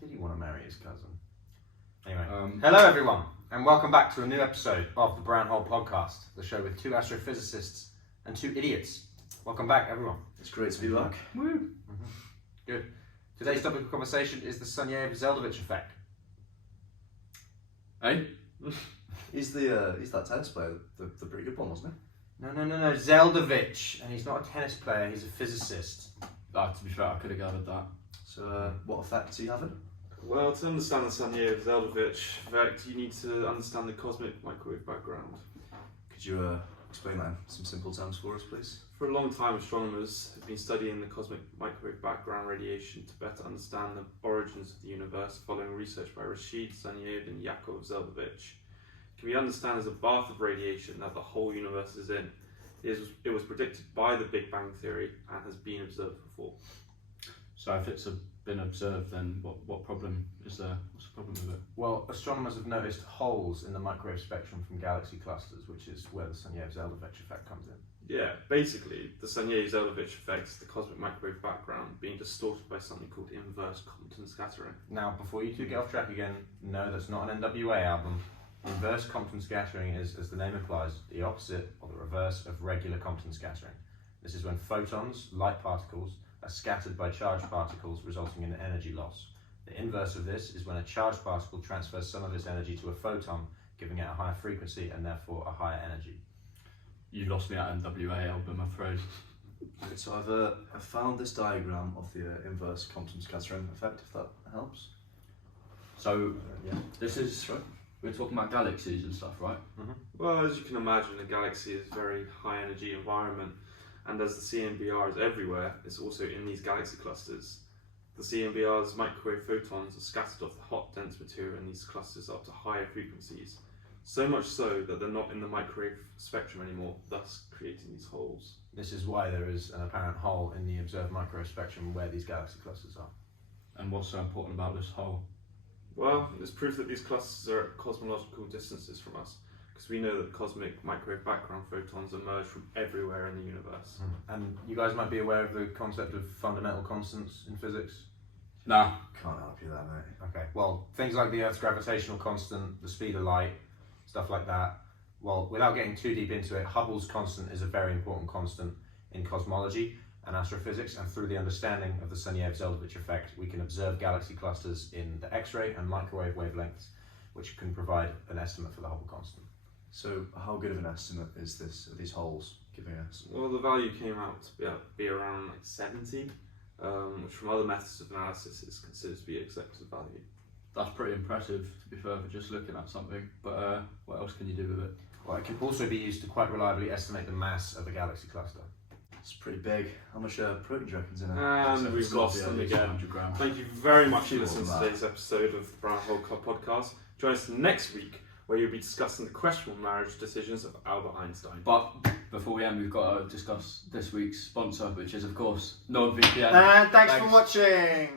did he want to marry his cousin? Anyway, hello everyone, and welcome back to a new episode of the Brown Hole Podcast, the show with two astrophysicists and two idiots. Welcome back, everyone. It's great to be back. Woo! Mm-hmm. Good. Today's topic of conversation is the Sunyaev-Zeldovich effect. Hey? he's that tennis player, the pretty good one, wasn't he? No, Zeldovich, and he's not a tennis player, he's a physicist. To be fair, I could have gathered that. So, what effects are you having? Well, to understand the Sunyaev-Zeldovich effect, you need to understand the cosmic microwave background. Could you explain that in some simple terms for us, please? For a long time, astronomers have been studying the cosmic microwave background radiation to better understand the origins of the universe, following research by Rashid Sunyaev and Sunyaev-Zeldovich. Can we understand as a bath of radiation that the whole universe is in? It was predicted by the Big Bang Theory and has been observed before. So if it's been observed, then what problem is there? What's the problem with it? Well, astronomers have noticed holes in the microwave spectrum from galaxy clusters, which is where the Sunyaev-Zeldovich effect comes in. Yeah, basically, the Sunyaev-Zeldovich effect is the cosmic microwave background being distorted by something called inverse Compton scattering. Now, before you two get off track again, no, that's not an NWA album. Inverse Compton scattering is, as the name implies, the opposite or the reverse of regular Compton scattering. This is when photons, light particles, are scattered by charged particles, resulting in energy loss. The inverse of this is when a charged particle transfers some of its energy to a photon, giving it a higher frequency and therefore a higher energy. You lost me at NWA album, I'm afraid. So I've found this diagram of the inverse Compton scattering effect, if that helps. So, Yeah. this is, Right. we're talking about galaxies and stuff, right? Mm-hmm. Well, as you can imagine, a galaxy is a very high energy environment, and as the CMBR is everywhere, it's also in these galaxy clusters. The CMBR's microwave photons are scattered off the hot, dense material in these clusters up to higher frequencies, so much so that they're not in the microwave spectrum anymore, thus creating these holes. This is why there is an apparent hole in the observed microwave spectrum where these galaxy clusters are. And what's so important about this hole? Well, it's proof that these clusters are at cosmological distances from us, because we know that cosmic microwave background photons emerge from everywhere in the universe. And you guys might be aware of the concept of fundamental constants in physics? Nah. Can't help you there, mate. Okay, well, things like the Earth's gravitational constant, the speed of light, stuff like that. Well, without getting too deep into it, Hubble's constant is a very important constant in cosmology and astrophysics, and through the understanding of the Sunyaev-Zeldovich effect, we can observe galaxy clusters in the X-ray and microwave wavelengths, which can provide an estimate for the Hubble constant. So, how good of an estimate is this of these holes giving us? Well, the value came out to be around like 70, which from other methods of analysis is considered to be accepted value. That's pretty impressive, to be fair, for just looking at something. But what else can you do with it? Well, it can also be used to quite reliably estimate the mass of a galaxy cluster. It's pretty big. How much protein do you reckon's in it? And we've It's got lost to be them at least again. 100 grams. Thank you very much for More listening to than that. today's episode of the Brown Hole Podcast. Join us next week, where you'll be discussing the questionable marriage decisions of Albert Einstein. But before we end, we've got to discuss this week's sponsor, which is, of course, NordVPN. And thanks Thanks. for watching!